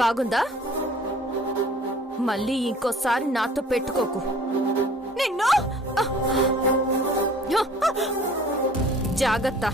బాగుందా? మళ్ళీ ఇంకోసారి నాతో పెట్టుకోకు. నిన్ను జాగ్రత్త.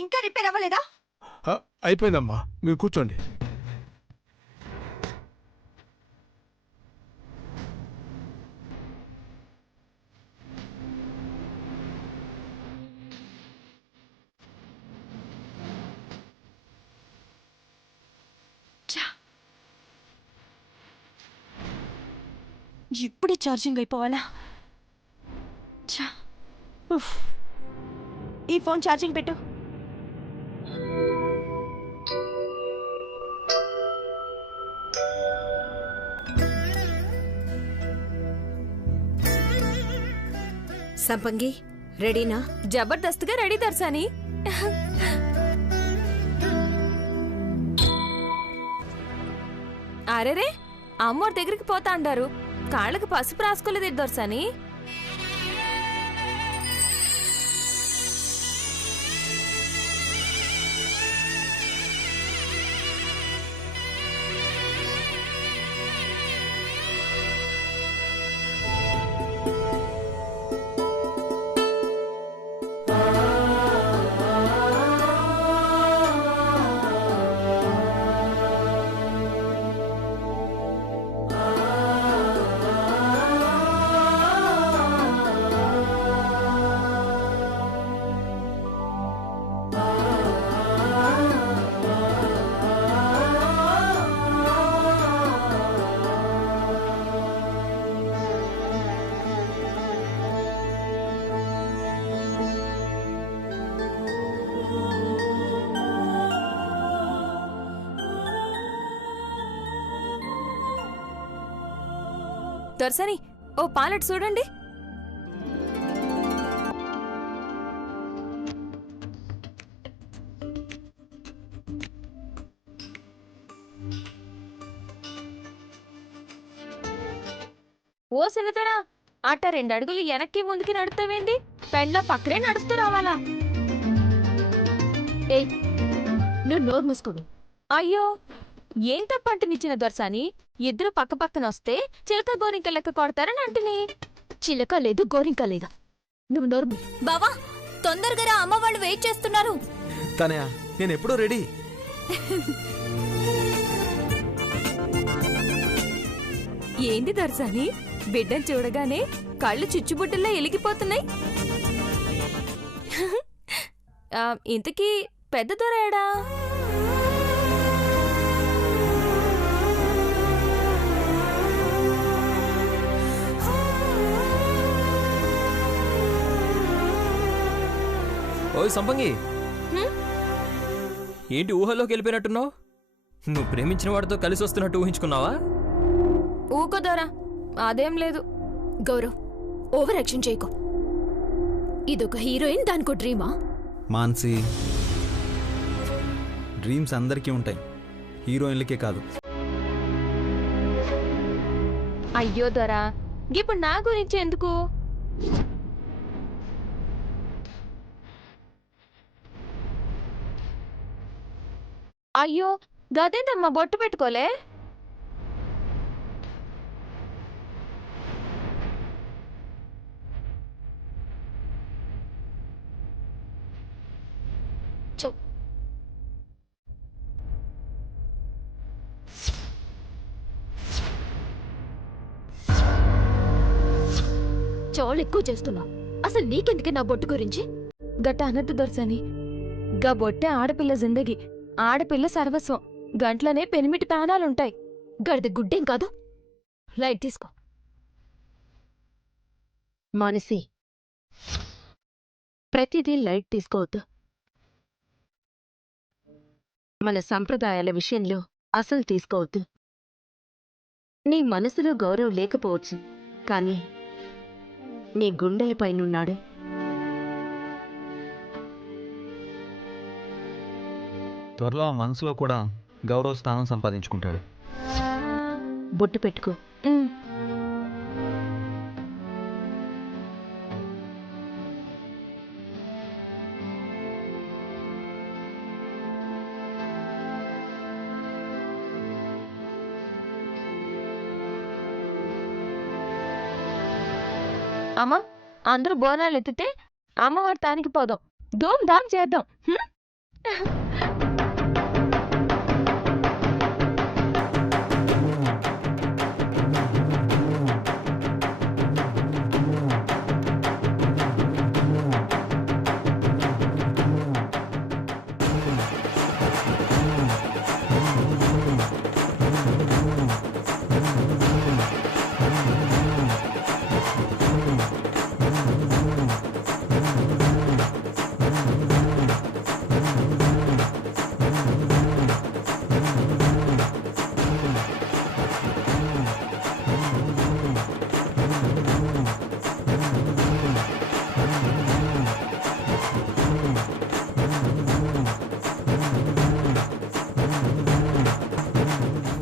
ఇంకా రిపేర్ అవ్వలేదా? అయిపోయిందమ్మా, మీరు కూర్చోండి. ఇప్పుడే ఛార్జింగ్ అయిపోవాలా? ఈ ఫోన్ ఛార్జింగ్ పెట్టు. సంపంగి రెడీనా? జబర్దస్త్గా రెడీ దర్శని. అరేరే, అమ్మోర్ దగ్గరికి పోతా అంటారు. కాళ్ళకి పసుపు రాసుకోలేదు దర్శని. దర్శని, ఓ పాలెట్ చూడండి. ఓ సినతరా, అట్ట 2 అడుగులు వెనక్కి ముందుకి నడుస్తావేంటి? పెండ్ల పక్కనే నడుస్తూ రావాలా? ఏయ్, నువ్వు నోరు మూసుకోడు. అయ్యో, ఏం తప్పంటనిచ్చిన దొరసాని? ఇద్దరు పక్క పక్కన వస్తే చిలక గోరింక లెక్క కొడతారని అంటుని. చిలక లేదు, గోరింక లేదు. నువ్వు నోరు బావా, తొందరగా అమ్మ వాళ్ళు వెయిట్ చేస్తున్నారు. తనయా, నేను ఎప్పుడూ రెడీ. ఏంది దర్శని, బిడ్డను చూడగానే కళ్ళు చిచ్చుబుడ్డల్లా ఎలిగిపోతున్నాయి. ఇంతకీ పెద్ద దొరయాడా? ఓయ్ సంపంగి, ఏంటి ఊహల్లోకి వెళ్ళిపోయినట్టున్నావు? నువ్వు ప్రేమించిన వాడితో కలిసి వస్తున్నట్టు ఊహించుకున్నావా? ఊకోదోరా, అదేం లేదు. గౌరవ్, ఓవర్ యాక్షన్ చేయకు. ఇదొక హీరోయిన్, దానికో డ్రీమా? మాన్సి, డ్రీమ్స్ అందరికీ ఉంటాయి, హీరోయిన్లకే కాదు. అయ్యో దొరా, ఇప్పుడు నా గురించి ఎందుకు? అయ్యో, గదేందమ్మా బొట్టు పెట్టుకోలే? చాలా ఎక్కువ చేస్తున్నా. అసలు నీకెందుకే నా బొట్టు గురించి? గట్ట అనట్టు దొరసని, గా బొట్టే ఆడపిల్ల జిందగి, ఆడపిల్ల సర్వస్వం. గంట్లనే పెనిమిటి ప్రాణాలుంటాయి. గడిద గుడ్డేం కాదు. లైట్ తీసుకో. మానసి, ప్రతిదీ లైట్ తీసుకోవద్దు. మన సంప్రదాయాల విషయంలో అసలు తీసుకోవద్దు. నీ మనసులో గౌరవం లేకపోవచ్చు, కానీ నీ గుండెల పైనున్నాడు. త్వరలో ఆ మనసులో కూడా గౌరవ స్థానం సంపాదించుకుంటాడు. బొట్టు పెట్టుకో. అమ్మ, అందరూ బోనాలు ఎత్తితే అమ్మవారి తానికి పోదాం, ధూమ్ ధామ్ చేద్దాం. హ్మ్?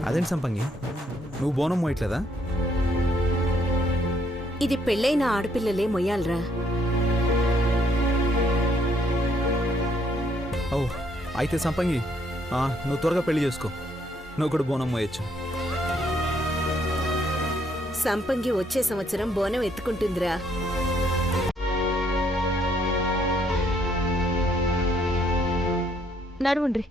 అదేంటి సంపంగి, నువ్వు బోనం మోయట్లేదా? ఇది పెళ్ళైన ఆడపిల్లలే మొయ్యాలరా. ఓ అయితే సంపంగి, నువ్వు త్వరగా పెళ్లి చేసుకో, నువ్వు కూడా బోనం మోయచ్చు. సంపంగి వచ్చే సంవత్సరం బోనం ఎత్తుకుంటుందిరా. నడువుండ్రి.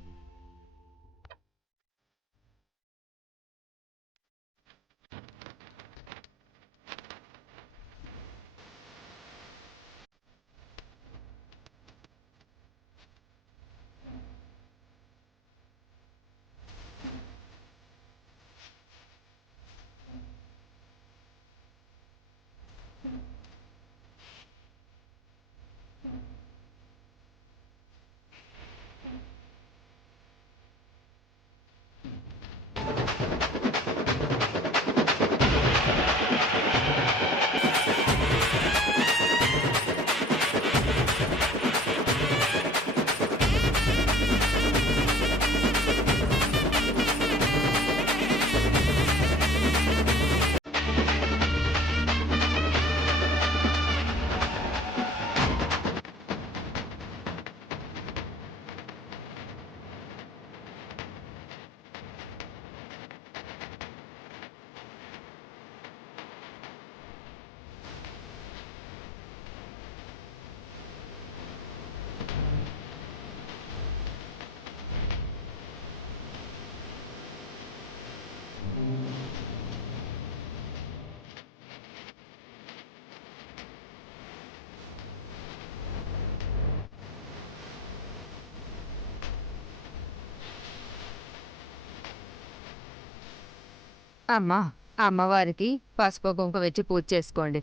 అమ్మా, అమ్మవారికి పసుపు కుంకుమ వెచ్చి పూజ చేసుకోండి.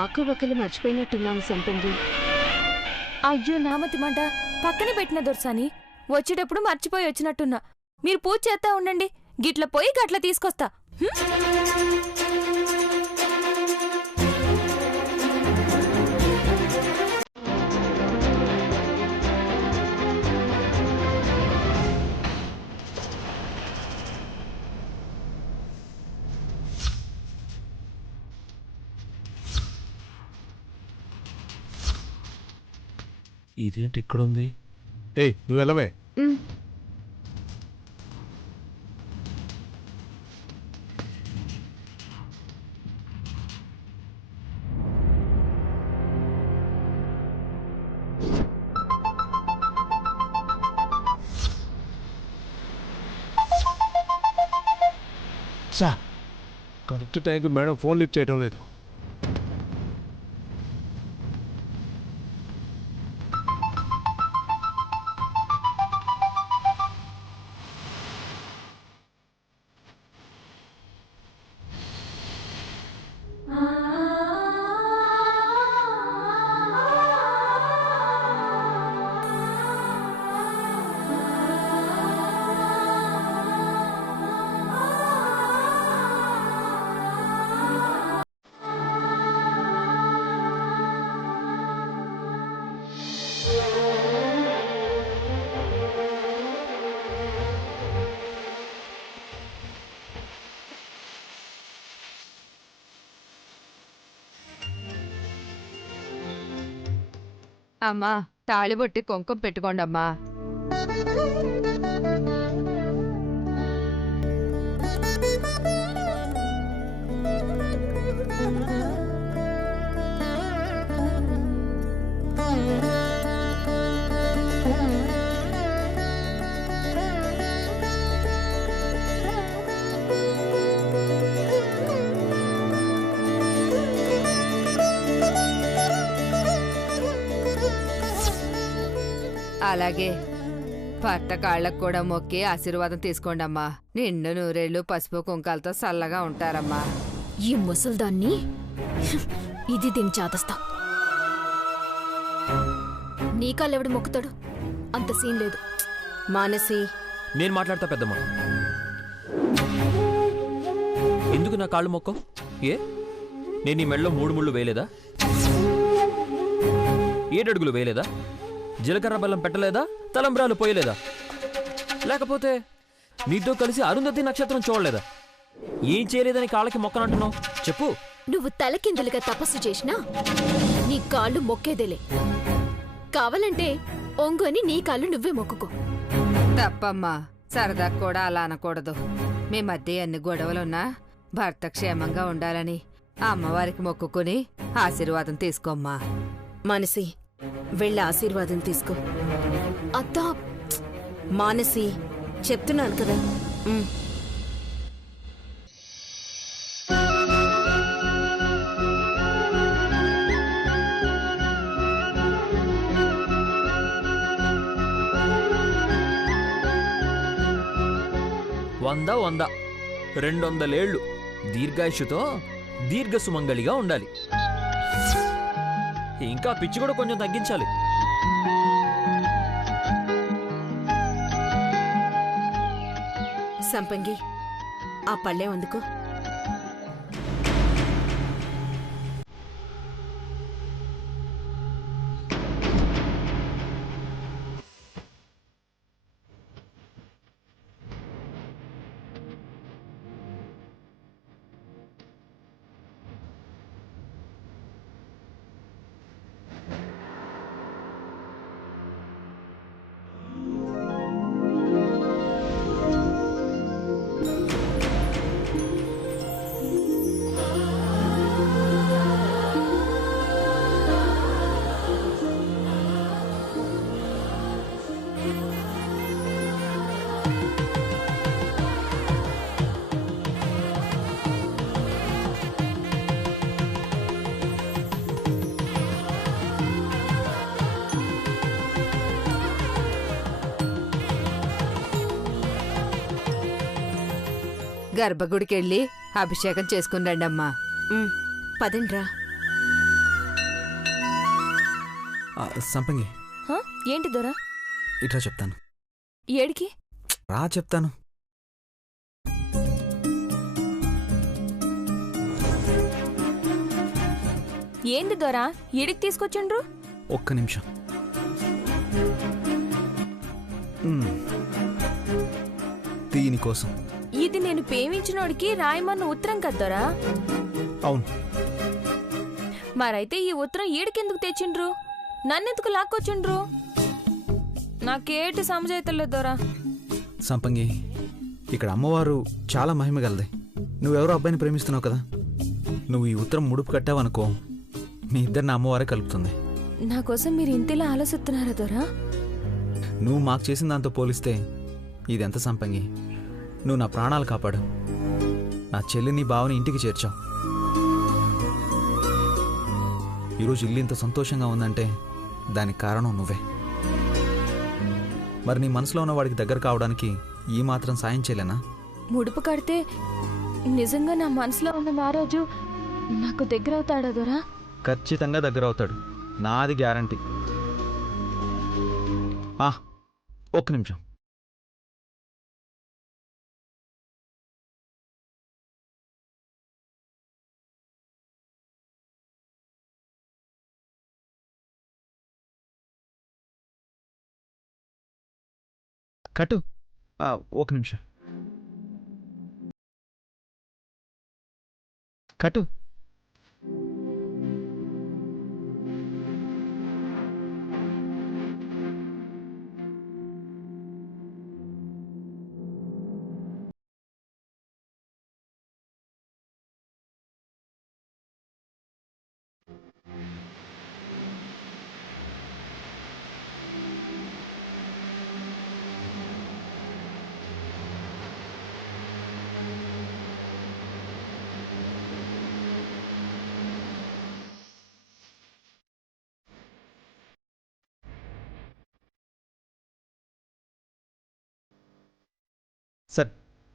ఆకు వక్కలు మర్చిపోయినట్టున్నావు సంపంగి. అయ్యో నామతి మంట, పక్కనే పెట్టిన దొరసాని, వచ్చేటప్పుడు మర్చిపోయి వచ్చినట్టున్నా. మీరు పూజ చేస్తా ఉండండి, గిట్ల పోయి గట్ల తీసుకొస్తా. ఇదేంటి ఇక్కడ ఉంది? ఏయ్, నువ్వు వెళ్ళవే. కరెక్ట్ టైంకి మేడం ఫోన్ లిఫ్ట్ చేయడం లేదు. అమ్మా తాళిబొట్టి కుంకుమ పెట్టుకోండమ్మా. అలాగే భర్త కాళ్ళకు కూడా మొక్కి ఆశీర్వాదం తీసుకోండమ్మా. నిండు నూరేళ్లు పసుపు కుంకాలతో చల్లగా ఉంటారమ్మా. ఈ ముసల్దాన్ని ఇది దీని చాతస్తా. నీ కాళ్ళెవడు మొక్కుతాడు? అంత సీన్ లేదు. మానసి, నేను మాట్లాడతా పెద్దమ్మ. ఎందుకు నా కాళ్ళు మొక్కవు? ఏ నేను నీ మెడలో 3 ముళ్ళు వేయలేదా? 7 అడుగులు వేయలేదా? జీలకర్ర బెల్లం పెట్టలేదా? తలంబ్రాలు పోయలేదా? లేకపోతే నీతో కలిసి అరుంధతి నక్షత్రం చూడలేదా? ఏం చేయలేదని కాళ్ళకి మొక్కనంటున్నావు చెప్పు. నువ్వు తలకిందులుగా తపస్సు చేసినా నీ కాళ్ళు మొక్కేదేలే. కావాలంటే ఒంగోని నీ కాళ్ళు నువ్వే మొక్కుకో. తప్పమ్మా, సరదా కూడా అలా అనకూడదు. మీ మధ్య ఎన్ని గొడవలున్నా భర్త క్షేమంగా ఉండాలని ఆ అమ్మవారికి మొక్కుకుని ఆశీర్వాదం తీసుకోమ్మా. మానసి, వెళ్ళి ఆశీర్వాదం తీసుకో. అత్తా, మానసి, చెప్తున్నాను కదా. ఉమ్. వంద 200 ఏళ్ళు దీర్ఘాయుషుతో దీర్ఘ సుమంగళిగా ఉండాలి. ఇంకా పిచ్చి కూడా కొంచెం తగ్గించాలి. సంపంగి, ఆ పళ్ళే అందుకో. గర్భగుడికెళ్ళి అభిషేకం చేసుకుని రండమ్మా. పదండ్రా. సంపంగి, హ? ఏంటి దొరా? ఇట్లా చెప్తాను. ఏడికి? రా చెప్తాను. ఏంది దొరా ఈడికి తీసుకొచ్చిండ్రు? ఒక్క నిమిషం. దీనికోసం. ఇది నేను ప్రేమించినోడికి రాయమన్న ఉత్తరం కద్దరా? అవును. మరైతే ఈ ఉత్తరం ఈడికెందుకు తెచ్చిండ్రు? నన్నెందుకు లాక్కొచ్చిండ్రు? నాకేటి సమజైతలేదోరా. సంపంగి, ఇక్కడ అమ్మవారు చాలా మహిమ గలది. నువ్వెవరో అబ్బాయిని ప్రేమిస్తున్నావు కదా, నువ్వు ఈ ఉత్తరం ముడుపు కట్టావనుకో, మీ ఇద్దరిని అమ్మవారే కలుపుతుంది. నా కోసం మీరు ఇంతలా ఆలోచిస్తున్నారా దొరా? నువ్వు మాకు చేసిన దాంతో పోలిస్తే ఇదెంత సంపంగి. నువ్వు నా ప్రాణాలు కాపాడు. నా చెల్లిని బావని ఇంటికి చేర్చావు. ఈరోజు ఇల్లు ఇంత సంతోషంగా ఉందంటే దానికి కారణం నువ్వే. మరి నీ మనసులో ఉన్న వాడికి దగ్గర కావడానికి ఈ మాత్రం సాయం చేయలేనా? ముడుపు కడితే నిజంగా నా మనసులో ఉన్న మహారాజు నాకు దగ్గర అవుతాడా దొరా? ఖచ్చితంగా దగ్గర అవుతాడు, నాది గ్యారంటీ. ఒక్క నిమిషం. కట్టు. ఒక నిమిషం. కట్టు.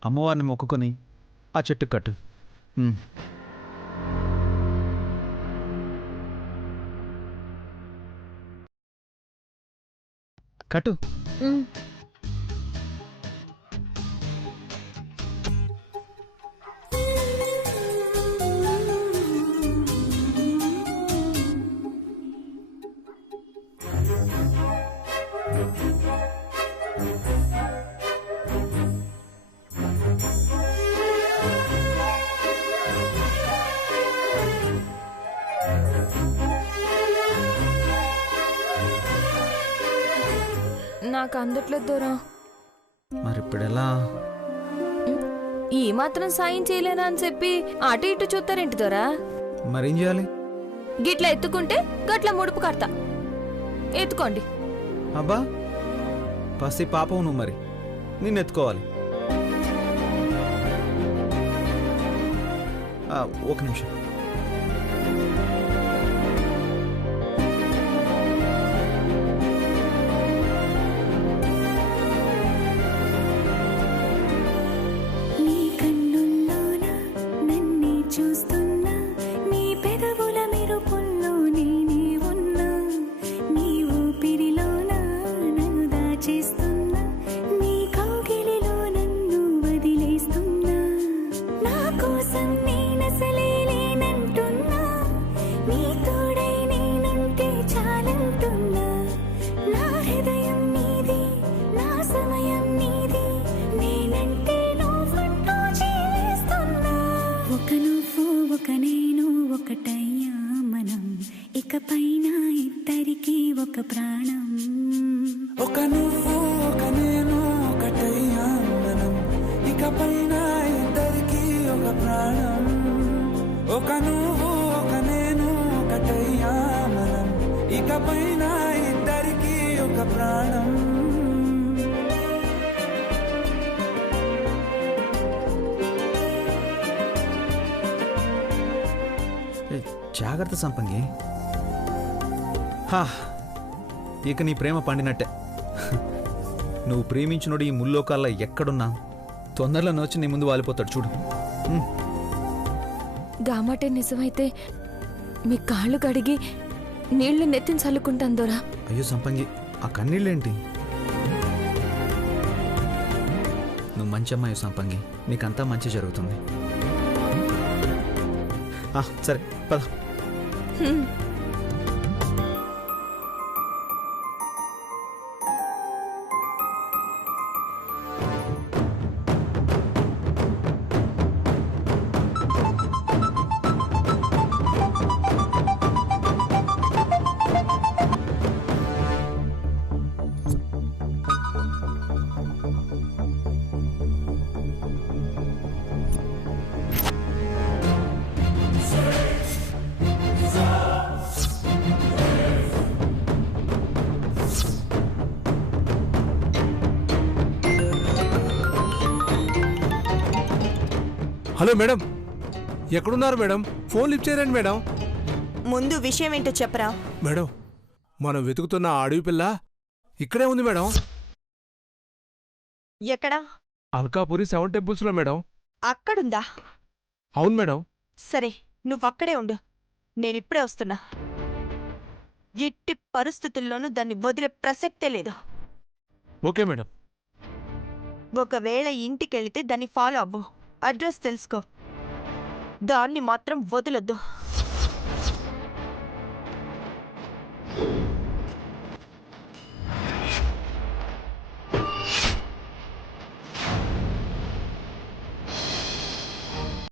అమ్మవారిని మొక్కుకొని ఆ చెట్టుకు కట్టు. కట్టు. నాకు అందట్లేదు దూరం. మరి ఇప్పుడు ఎలా? ఈ మాత్రం సాయం చేయలేనా అని చెప్పి అటు ఇటు చూస్తారేంటి దొరా? మరేం చేయాలి? గిట్ల ఎత్తుకుంటే గట్ల ముడుపు కడతా. ఎత్తుకోండి. అబ్బా, పసి పాపం నువ్వు, మరి నిన్ను ఎత్తుకోవాలి. ఒక నిమిషం. ఇకపైన ఇద్దరికి ఒక ప్రాణం. ఒక నువ్వు ఒక నేను ఒకటయ్యా మనం, ఇకపైన ఇద్దరికి ఒక ప్రాణం. ఒక నువ్వు ఒక నేను ఒకటయ్యా మనం, ఇకపైన ఇద్దరికి ఒక ప్రాణం. జాగ్రత్త సంపంగి. ఇక నీ ప్రేమ పండినట్టే. నువ్వు ప్రేమించినోడు ఈ ముల్లోకాల్లో ఎక్కడున్నా తొందరలో నోచి నీ ముందు వాలిపోతాడు చూడు. గామాటే నిజమైతే మీ కాళ్ళు కడిగి నీళ్లు నెత్తిని చల్లుకుంటాను దొరా. అయ్యో సంపంగి, ఆ కన్నీళ్ళేంటి? నువ్వు మంచి అమ్మాయి సంపంగి, నీకంతా మంచి జరుగుతుంది. సరే పద. హలో మేడం, ఎక్కడున్నారు మేడం? ఫోన్ లిఫ్ట్ చేయరండి మేడం. ముందు విషయం ఏంటో చెప్పరా. మేడం, మనం వెతుకుతున్న ఆ అడవి పిల్ల ఇక్కడే ఉంది మేడం. ఎక్కడా? అల్కాపురి 7 టెంపుల్స్లో మేడం. అక్కడుందా? అవును మేడం. సరే, నువ్వక్కడే ఉండు, నేనిప్పుడే వస్తున్నా. ఎట్టి పరిస్థితుల్లోనూ దాన్ని వదిలే ప్రసక్తే లేదు. Okay madam. ఒకవేళ ఇంటికెళితే దాన్ని ఫాలో అవ్వు, అడ్రస్ తెలుసుకో, దాన్ని మాత్రం వదలొద్దు.